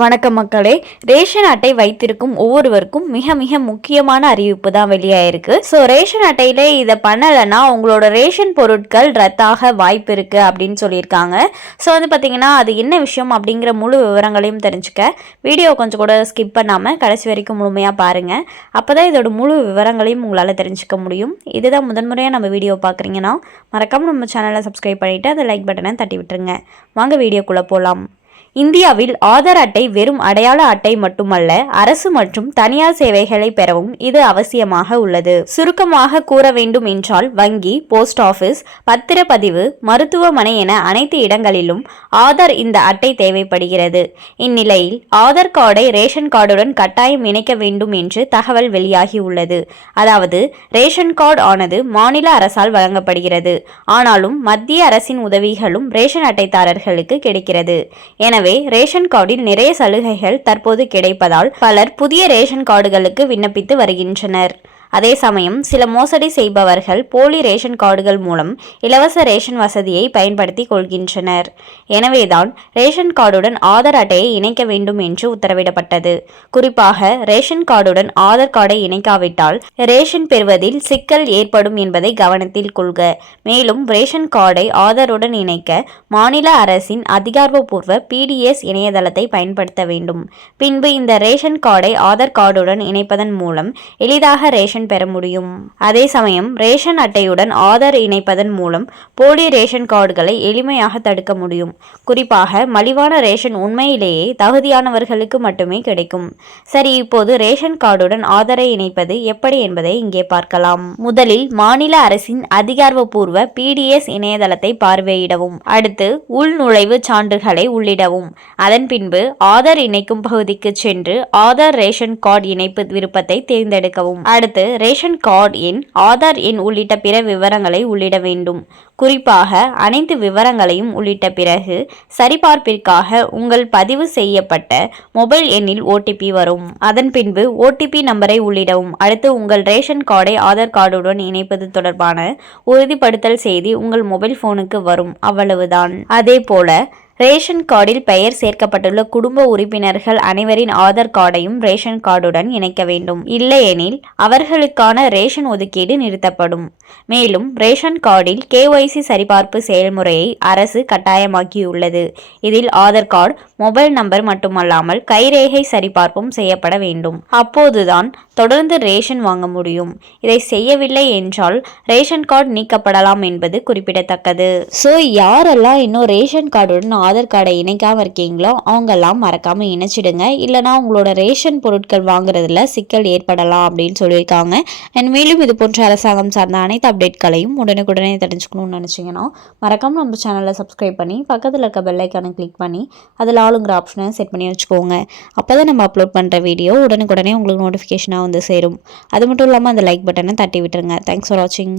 வணக்கம் மக்களே. ரேஷன் அட்டை வைத்திருக்கும் ஒவ்வொருவருக்கும் மிக மிக முக்கியமான அறிவிப்பு தான் வெளியாயிருக்கு. ஸோ ரேஷன் அட்டையில இதை பண்ணலைன்னா உங்களோட ரேஷன் பொருட்கள் ரத்தாக வாய்ப்பு இருக்கு அப்படின்னு சொல்லியிருக்காங்க. ஸோ வந்து பார்த்தீங்கன்னா அது என்ன விஷயம் அப்படிங்கிற முழு விவரங்களையும் தெரிஞ்சுக்க. வீடியோ கொஞ்சம் கூட ஸ்கிப் பண்ணாமல் கடைசி வரைக்கும் முழுமையாக பாருங்கள் அப்போ தான் இதோட முழு விவரங்களையும் உங்களால் தெரிஞ்சுக்க முடியும். இதுதான் முதன்முறையாக நம்ம வீடியோ பார்க்குறீங்கன்னா மறக்காமல் நம்ம சேனலை சப்ஸ்கிரைப் பண்ணிவிட்டு அந்த லைக் பட்டனை தட்டி விட்டுருங்க. வாங்க வீடியோக்குள்ளே போகலாம் இந்தியாவில் ஆதார் அட்டை வெறும் அடையாள அட்டை மட்டுமல்ல அரசு மற்றும் தனியார் சேவைகளை பெறவும் இது அவசியமாக உள்ளது. சுருக்கமாக கூற வேண்டும் என்றால் வங்கி போஸ்ட் ஆபீஸ் பத்திரப்பதிவு மருத்துவமனை என அனைத்து இடங்களிலும் ஆதார் இந்த அட்டை தேவைப்படுகிறது. இந்நிலையில் ஆதார் கார்டை ரேஷன் கார்டுடன் கட்டாயம் இணைக்க வேண்டும் என்று தகவல் வெளியாகியுள்ளது அதாவது ரேஷன் கார்டு ஆனது மாநில அரசால் வழங்கப்படுகிறது. ஆனாலும் மத்திய அரசின் உதவிகளும் ரேஷன் அட்டைதாரர்களுக்கு கிடைக்கிறது. என எனவே ரேஷன் கார்டில் நிறைய சலுகைகள் தற்போது கிடைப்பதால் பலர் புதிய ரேஷன் கார்டுகளுக்கு விண்ணப்பித்து வருகின்றனர். அதே சமயம் சில மோசடி செய்பவர்கள் போலி ரேஷன் கார்டுகள் மூலம் இலவச ரேஷன் வசதியை பயன்படுத்தி கொள்கின்றனர். எனவேதான் ரேஷன் கார்டுடன் ஆதார் அட்டையை இணைக்க வேண்டும் என்று உத்தரவிடப்பட்டது. குறிப்பாக ரேஷன் கார்டுடன் ஆதார் கார்டை இணைக்காவிட்டால் ரேஷன் பெறுவதில் சிக்கல் ஏற்படும் என்பதை கவனத்தில் கொள்க. மேலும் ரேஷன் கார்டை ஆதாருடன் இணைக்க மாநில அரசின் அதிகாரப்பூர்வ பிடிஎஸ் இணையதளத்தை பயன்படுத்த வேண்டும். பின்பு இந்த ரேஷன் கார்டை ஆதார் கார்டுடன் இணைப்பதன் மூலம் எளிதாக ரேஷன் ரேஷன் பெற முடியும். அதே சமயம் ரேஷன் அட்டையுடன் ஆதார் இணைப்பதன் மூலம் போலி ரேஷன் கார்டுகளை எளிமையாக தடுக்க முடியும். குறிப்பாக மலிவான ரேஷன் உண்மையிலேயே தகுதியானவர்களுக்கு மட்டுமே கிடைக்கும். சரி இப்போது ரேஷன் கார்டுடன் ஆதாரை இணைப்பது எப்படி என்பதை இங்கே பார்க்கலாம். முதலில் மாநில அரசின் அதிகாரப்பூர்வ பிடிஎஸ் இணையதளத்தை பார்வையிடவும். அடுத்து உள்நுழைவு சான்றுகளை உள்ளிடவும். அதன் பின்பு ஆதார் இணைக்கும் பகுதிக்கு சென்று ஆதார் ரேஷன் கார்டு இணைப்பு விருப்பத்தை தேர்ந்தெடுக்கவும். அடுத்து ரேஷன் கார்டு எண் ஆதார் எண் உள்ளிட்ட பிற விவரங்களை உள்ளிட வேண்டும். குறிப்பாக அனைத்து விவரங்களையும் உள்ளிட்ட பிறகு சரிபார்ப்பிற்காக உங்கள் பதிவு செய்யப்பட்ட மொபைல் எண்ணில் ஓடிபி வரும். அதன் பின்பு ஓடிபி நம்பரை உள்ளிடவும். அடுத்து உங்கள் ரேஷன் கார்டை ஆதார் கார்டுடன் இணைப்பது தொடர்பான உறுதிப்படுத்தல் செய்தி உங்கள் மொபைல் போனுக்கு வரும். அவ்வளவுதான். அதே போல ரேஷன் கார்டில் பெயர் சேர்க்கப்பட்டுள்ள குடும்ப உறுப்பினர்கள் அனைவரின் ஆதார் கார்டையும் ரேஷன் கார்டுடன் இணைக்க வேண்டும். இல்லையெனில் அவர்களுக்கான ரேஷன் ஒதுக்கீடு நிறுத்தப்படும். மேலும் ரேஷன் கார்டில் கேஒய்சி சரிபார்ப்பு செயல்முறையை அரசு கட்டாயமாக்கியுள்ளது. இதில் ஆதார் கார்டு மொபைல் நம்பர் மட்டுமல்லாமல் கைரேகை சரிபார்ப்பும் செய்யப்பட வேண்டும். அப்போதுதான் தொடர்ந்து ரேஷன் வாங்க முடியும். இதை செய்யவில்லை என்றால் ரேஷன் கார்டு நீக்கப்படலாம் என்பது குறிப்பிடத்தக்கது. ஸோ யாரெல்லாம் இன்னும் ரேஷன் கார்டுடன் ஆதார் கார்டை இணைக்காமல் இருக்கீங்களோ அவங்கெல்லாம் மறக்காமல் இணைச்சிடுங்க. இல்லைனா உங்களோட ரேஷன் பொருட்கள் வாங்குறதுல சிக்கல் ஏற்படலாம் அப்படின்னு சொல்லியிருக்காங்க. அண்ட் மேலும் இது போன்ற அரசாங்கம் சார்ந்த அனைத்து அப்டேட்களையும் உடனுக்குடனே தெரிஞ்சுக்கணும்னு நினச்சிங்கன்னா மறக்காமல் நம்ம சேனலை சப்ஸ்கிரைப் பண்ணி பக்கத்தில் இருக்க பெல்லைக்கானை கிளிக் பண்ணி அதில் ஆளுங்கிற ஆப்ஷனை செட் பண்ணி வச்சுக்கோங்க. அப்போ தான் நம்ம அப்லோட் பண்ணுற வீடியோ உடனுக்குடனே உங்களுக்கு நோட்டிஃபிகேஷனாக வந்து சேரும். அது மட்டும் இல்லாமல் அந்த லைக் பட்டனை தட்டி விட்டுருங்க. தேங்க்ஸ் ஃபார் வாட்சிங்